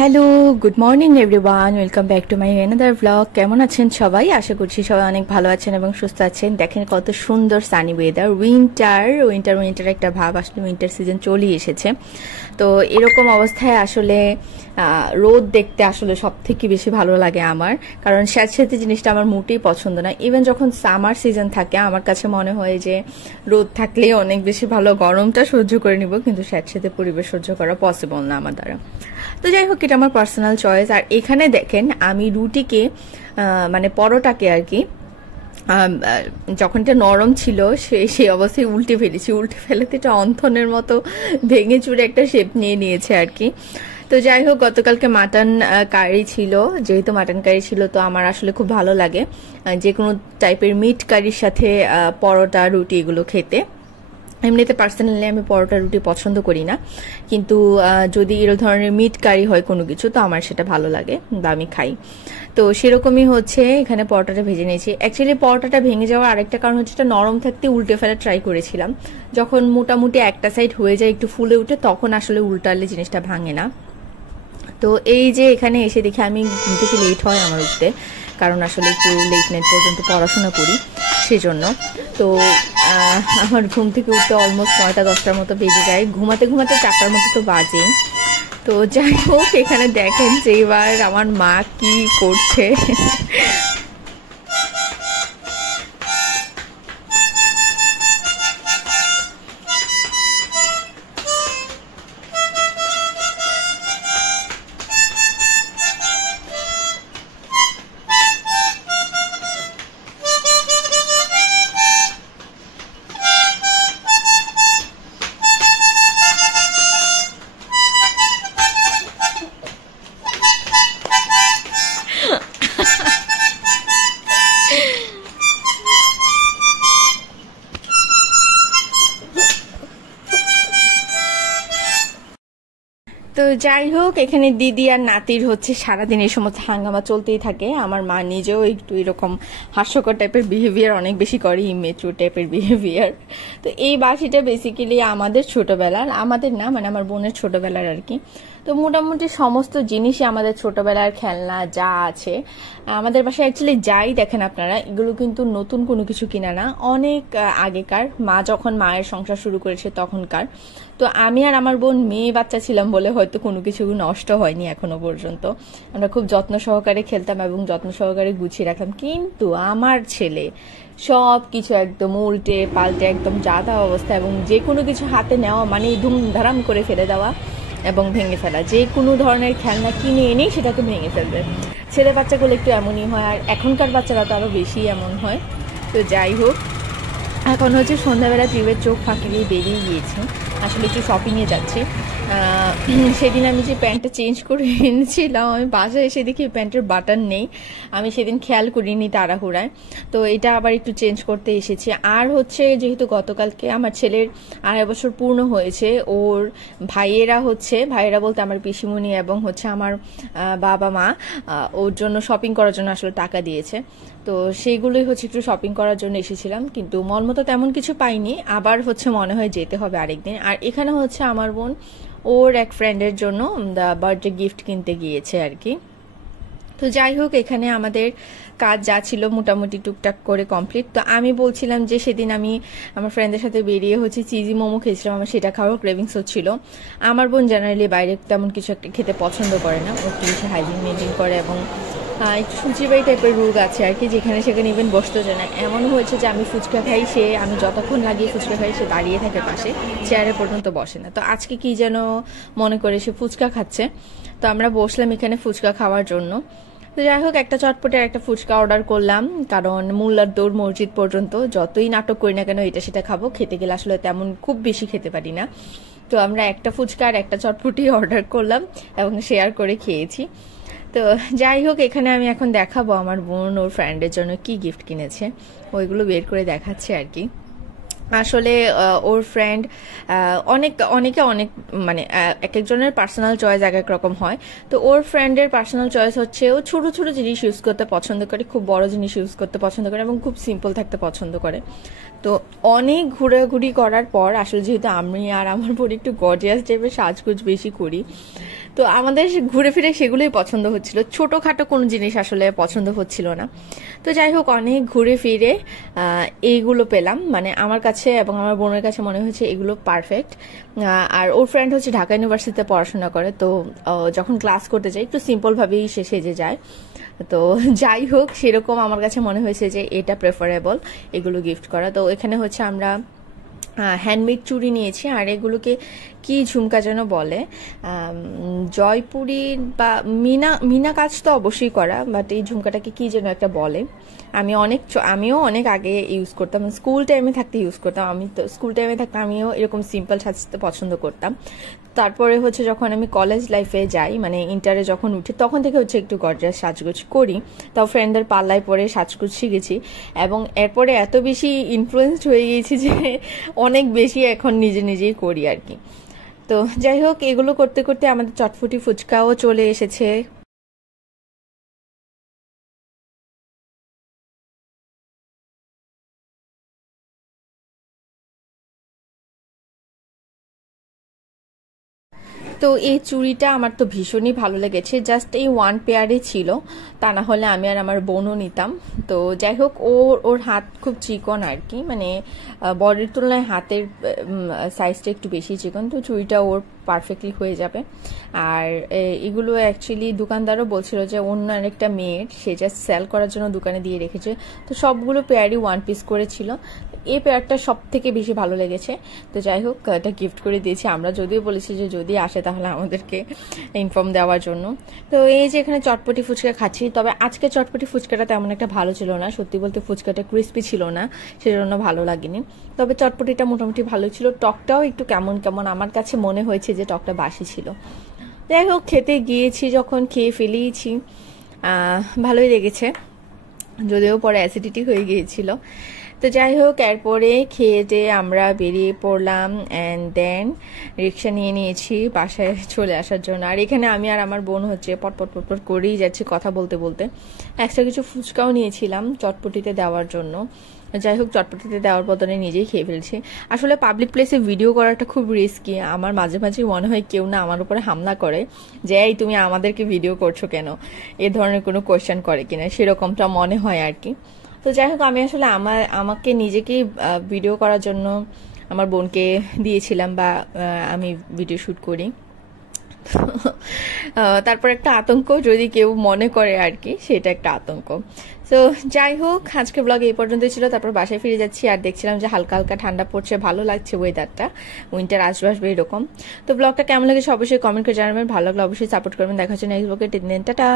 Hello, good morning everyone, welcome back to my another blog. কেমন আছেন সবাই? আশা করছি সবাই অনেক ভালো আছেন এবং সুস্থ আছেন। দেখেন কত সুন্দর সানি ওয়েদার, উইন্টার একটা ভাব, আসলে উইন্টার সিজন চলেই এসেছে। তো এরকম অবস্থায় আসলে রোদ দেখতে আসলে সব থেকে বেশি ভালো লাগে আমার, কারণ স্যাঁতস্যাঁতে জিনিসটা আমার মোটেই পছন্দ না। ইভেন যখন সামার সিজন থাকে আমার কাছে মনে হয় যে রোদ থাকলেই অনেক বেশি ভালো, গরমটা সহ্য করে নিব, কিন্তু স্যাঁতস্যাঁতে পরিবেশ সহ্য করা পসিবল না আমার দ্বারা। তো যাই হোক, এটা আমার পার্সোনাল চয়েস। আর এখানে দেখেন আমি রুটিকে মানে পরোটাকে আর কি যখন এটা নরম ছিল সেই অবস্থায় উল্টে ফেলেছি। উল্টে ফেলাতে এটা অন্থনের মতো ভেঙে চুরে একটা শেপ নিয়ে নিয়েছে আর কি। তো যাই হোক, গতকালকে মাটন কারি ছিল, যেহেতু মাটন কারি ছিল তো আমার আসলে খুব ভালো লাগে যে কোনো টাইপের মিট কারির সাথে পরোটা রুটি এগুলো খেতে। এমনিতে পার্সোনালি আমি পরোটা রুটি পছন্দ করি না, কিন্তু যদি এরকম ধরনের মিট কারি হয় কোনো কিছু তো আমার সেটা ভালো লাগে বা আমি খাই। তো সেরকমই হচ্ছে এখানে পরোটাটা ভেজে নিয়েছি। অ্যাকচুয়ালি পরোটাটা ভেঙে যাওয়ার আরেকটা কারণ হচ্ছে এটা নরম থাকতে উল্টে ফেলা ট্রাই করেছিলাম। যখন মোটামুটি একটা সাইড হয়ে যায়, একটু ফুলে উঠে, তখন আসলে উল্টালে জিনিসটা ভাঙে না। তো এই যে এখানে এসে দেখি আমি ঘুম থেকে লেট হয় আমার উঠতে, কারণ আসলে একটু লেট নাইট পর্যন্ত পড়াশোনা করি সেজন্য। তো আমার ঘুম থেকে উঠতে অলমোস্ট 9টা-10টার মতো বেজে যায়, ঘুমাতে ঘুমাতে 4টার মতো তো বাজেই। তো যাই হোক, এখানে দেখেন যে এবার আমার মা কি করছে। তো যাই হোক, এখানে দিদি আর নাতির হচ্ছে সারাদিন এই সমস্ত হাঙ্গামা চলতেই থাকে। আমার মা নিজেও একটু এরকম হাস্যকর টাইপের বিহেভিয়ার অনেক বেশি করে, ইমেচুর টাইপের বিহেভিয়ার। তো এই বাসিটা বেসিক্যালি আমাদের ছোটবেলার, আমাদের না মানে আমার বোনের ছোটবেলার আর কি। তো মোটামুটি সমস্ত জিনিসই আমাদের ছোটবেলার খেলনা যা আছে আমাদের বাসায় অ্যাকচুয়ালি যাই দেখেন আপনারা, এগুলো কিন্তু নতুন কোনো কিছু কিনা না, অনেক আগেকার, মা যখন মায়ের সংসার শুরু করেছে তখনকার। তো আমি আর আমার বোন মেয়ে বাচ্চা ছিলাম বলে হয়তো কোনো কিছু নষ্ট হয়নি এখনো পর্যন্ত। আমরা খুব যত্ন সহকারে খেলতাম এবং যত্ন সহকারে গুছিয়ে রাখতাম, কিন্তু আমার ছেলে সব কিছু একদম উল্টে পাল্টে একদম যা তা অবস্থা, এবং যে কোনো কিছু হাতে নেওয়া মানে ধুমধারাম করে ফেলে দেওয়া এবং ভেঙে ফেলা। যে কোনো ধরনের খেলনা কিনে এনেই সেটাকে ভেঙে ফেলবে। ছেলে বাচ্চাগুলো একটু এমনই হয়, আর এখনকার বাচ্চারা তো আরো বেশি এমন হয়। তো যাই হোক, এখন হচ্ছে সন্ধ্যাবেলা ত্রিবের চোখ ফাঁকি দিয়ে বেরিয়ে গিয়েছে, আসলে একটু শপিংয়ে যাচ্ছে। সেদিন আমি যে প্যান্টটা চেঞ্জ করে এনেছিলাম, আমি বাসায় এসে দেখি প্যান্টের বাটন নেই, আমি সেদিন খেয়াল করিনি তাড়াহুড়ায়। তো এটা আবার একটু চেঞ্জ করতে এসেছি। আর হচ্ছে যেহেতু গতকালকে আমার ছেলের 2.5 বছর পূর্ণ হয়েছে, ওর ভাইয়েরা বলতে আমার পিসিমণি এবং হচ্ছে আমার বাবা মা ওর জন্য শপিং করার জন্য আসলে টাকা দিয়েছে। তো সেইগুলোই হচ্ছে একটু শপিং করার জন্য এসেছিলাম, কিন্তু মল মতো তেমন কিছু পাইনি। আবার হচ্ছে মনে হয় যেতে হবে আরেকদিন। আর এখানে হচ্ছে আমার বোন ওর এক ফ্রেন্ডের জন্য বার্থডে গিফট কিনতে গিয়েছে আর কি। তো যাই হোক, এখানে আমাদের কাজ যা ছিল মোটামুটি টুকটাক করে কমপ্লিট। তো আমি বলছিলাম যে সেদিন আমি আমার ফ্রেন্ডের সাথে বেরিয়ে হচ্ছে চিজি মোমো খেয়েছিলাম, আমার সেটা খাওয়ার ক্রেভিংস হচ্ছিল। আমার বোন জেনারেলি বাইরে তেমন কিছু একটা খেতে পছন্দ করে না, ও একটু বেশি হাইজিন মেনটেন করে এবং একটু সূচিবাই টাইপের রোগ আছে আর কি, যেখানে সেখানে ইভেন বসতে চায় না। এমন হয়েছে যে আমি ফুচকা খাই, আমি যতক্ষণ লাগিয়ে ফুচকা খাই সে দাঁড়িয়ে থাকে পাশে, চেয়ারে পর্যন্ত বসে না। তো আজকে কি যেন মনে করে সে ফুচকা খাচ্ছে, তো আমরা বসলাম এখানে ফুচকা খাওয়ার জন্য। তো যাই হোক, একটা চটপটে একটা ফুচকা অর্ডার করলাম, কারণ মোল্লার দৌড় মসজিদ পর্যন্ত যতই নাটক করি না কেন এটা সেটা খাবো, খেতে গেলে আসলে তেমন খুব বেশি খেতে পারি না। তো আমরা একটা ফুচকা আর একটা চটপটি অর্ডার করলাম এবং শেয়ার করে খেয়েছি। তো যাই হোক, এখানে আমি এখন দেখাবো আমার বোন ওর ফ্রেন্ডের জন্য কি গিফট কিনেছে, ওইগুলো বের করে দেখাচ্ছে আর কি। আসলে ওর ফ্রেন্ড অনেকে অনেক মানে এক একজনের পার্সোনাল চয়েস এক এক রকম হয়। তো ওর ফ্রেন্ডের পার্সোনাল চয়েস হচ্ছে ও ছোট ছোট জিনিস ইউজ করতে পছন্দ করে, খুব বড় জিনিস ইউজ করতে পছন্দ করে এবং খুব সিম্পল থাকতে পছন্দ করে। তো অনেক ঘোরাঘুরি করার পর আসলে যেহেতু আমি আর আমার বোন একটু গর্জিয়াস টাইপের সাজগোজ বেশি করি, তো আমাদের ঘুরে ফিরে সেগুলোই পছন্দ হচ্ছিল, ছোটোখাটো কোনো জিনিস আসলে পছন্দ হচ্ছিল না। তো যাই হোক, অনেক ঘুরে ফিরে এইগুলো পেলাম, মানে আমার কাছে এবং আমার বোনের কাছে মনে হয়েছে এগুলো পারফেক্ট। আর ওর ফ্রেন্ড হচ্ছে ঢাকা ইউনিভার্সিটিতে পড়াশোনা করে, তো যখন ক্লাস করতে যায় একটু সিম্পলভাবেই সে সেজে যায়। তো যাই হোক, সেরকম আমার কাছে মনে হয়েছে যে এটা প্রেফারেবল এগুলো গিফট করা। তো এখানে হচ্ছে আমরা হ্যান্ডমেড চুড়ি নিয়েছি, আর এগুলোকে কি ঝুমকা যেন বলে, জয়পুরি বা মিনা কাজ তো অবশ্যই করা, বাট এই ঝুমকাটাকে কি যেন একটা বলে। আমিও অনেক আগে ইউজ করতাম, স্কুল টাইমে থাকতে ইউজ করতাম। আমি তো স্কুল টাইমে থাকতে আমিও এরকম সিম্পল সাজতে পছন্দ করতাম। তারপরে হচ্ছে যখন আমি কলেজ লাইফে যাই, মানে ইন্টারে যখন উঠি, তখন থেকে হচ্ছে একটু গর্জাস সাজগোজ করি, তাও ফ্রেন্ডদের পাল্লায় পরে সাজগোজ শিখেছি, এবং এরপরে এত বেশি ইনফ্লুয়েসড হয়ে গিয়েছি যে অনেক বেশি এখন নিজে নিজেই করি আর কি। তো যাই হোক, এগুলো করতে করতে আমাদের চটফুটি ফুচকাও চলে এসেছে। তো এই চুড়িটা আমার তো ভীষণই ভালো লেগেছে, জাস্ট এই ওয়ান পেয়ারে ছিল, তা না হলে আমি আর আমার বোনও নিতাম। তো যাই হোক, ওর হাত খুব চিকন আর কি, মানে বডির তুলনায় হাতের সাইজটা একটু বেশি চিকন, তো চুড়িটা ওর পারফেক্টলি হয়ে যাবে। আর এগুলো অ্যাকচুয়ালি দোকানদারও বলছিল যে অন্য আরেকটা মেয়ের সে জাস্ট সেল করার জন্য দোকানে দিয়ে রেখেছে, তো সবগুলো পেয়ারই ওয়ান পিস করেছিল। এই পেয়ারটা সব থেকে বেশি ভালো লেগেছে। তো যাই হোক, এটা গিফট করে দিয়েছি। আমরা যদিও বলেছি যে যদি আসে তাহলে আমাদেরকে ইনফর্ম দেওয়ার জন্য। তো এই যে এখানে চটপটি ফুচকা খাচ্ছি, তবে আজকে চটপটি ফুচকাটা তেমন একটা ভালো ছিল না, সত্যি বলতে ফুচকাটা ক্রিস্পি ছিল না, সেজন্য ভালো লাগেনি। তবে চটপটিটা মোটামুটি ভালো ছিল, টকটাও একটু কেমন কেমন আমার কাছে মনে হয়েছে যে টকটা বাসি ছিল। যাই হোক, খেতে গিয়েছি যখন খেয়ে ফেলেইছি, ভালোই লেগেছে, যদিও পরে অ্যাসিডিটি হয়ে গিয়েছিল। তো যাই হোক, এরপরে খেয়ে দিয়ে আমরা বেরিয়ে পড়লাম, অ্যান্ড দেন রিক্সা নিয়ে নিয়েছি বাসায় চলে আসার জন্য। আর এখানে আমি আর আমার বোন হচ্ছে পটপট পটপট করেই যাচ্ছি কথা বলতে বলতে। এক্সট্রা কিছু ফুচকাও নিয়েছিলাম চটপটিতে দেওয়ার জন্য। যাই হোক, চটপটিতে দেওয়ার বদলে নিজেই খেয়ে ফেলছি। আসলে পাবলিক প্লেসে ভিডিও করাটা খুব রিস্কি, আমার মাঝে মাঝে মনে হয় কেউ না আমার উপরে হামলা করে যে এই তুমি আমাদেরকে ভিডিও করছো কেন, এ ধরনের কোনো কোয়েশ্চেন করে কিনা, সেরকমটা মনে হয় আর কি। তো যাই হোক, আমি আসলে আমাকে নিজেকেই ভিডিও করার জন্য আমার বোনকে দিয়েছিলাম, বা আমি ভিডিও শ্যুট করি। তারপর একটা আতঙ্ক, যদি কেউ মনে করে আর কি, সেটা একটা আতঙ্ক। তো যাই হোক, আজকের ব্লগ এই পর্যন্তই ছিল। তারপর বাসায় ফিরে যাচ্ছি, আর দেখছিলাম যে হালকা হালকা ঠান্ডা পড়ছে, ভালো লাগছে ওয়েদারটা, উইন্টার আসবে আসবে এরকম। তো ব্লগটা কেমন লেগেছে অবশ্যই কমেন্ট করে জানাবেন, ভালো লাগলে অবশ্যই সাপোর্ট করবেন। দেখা হচ্ছে নেক্সট ব্লগে, টাটা।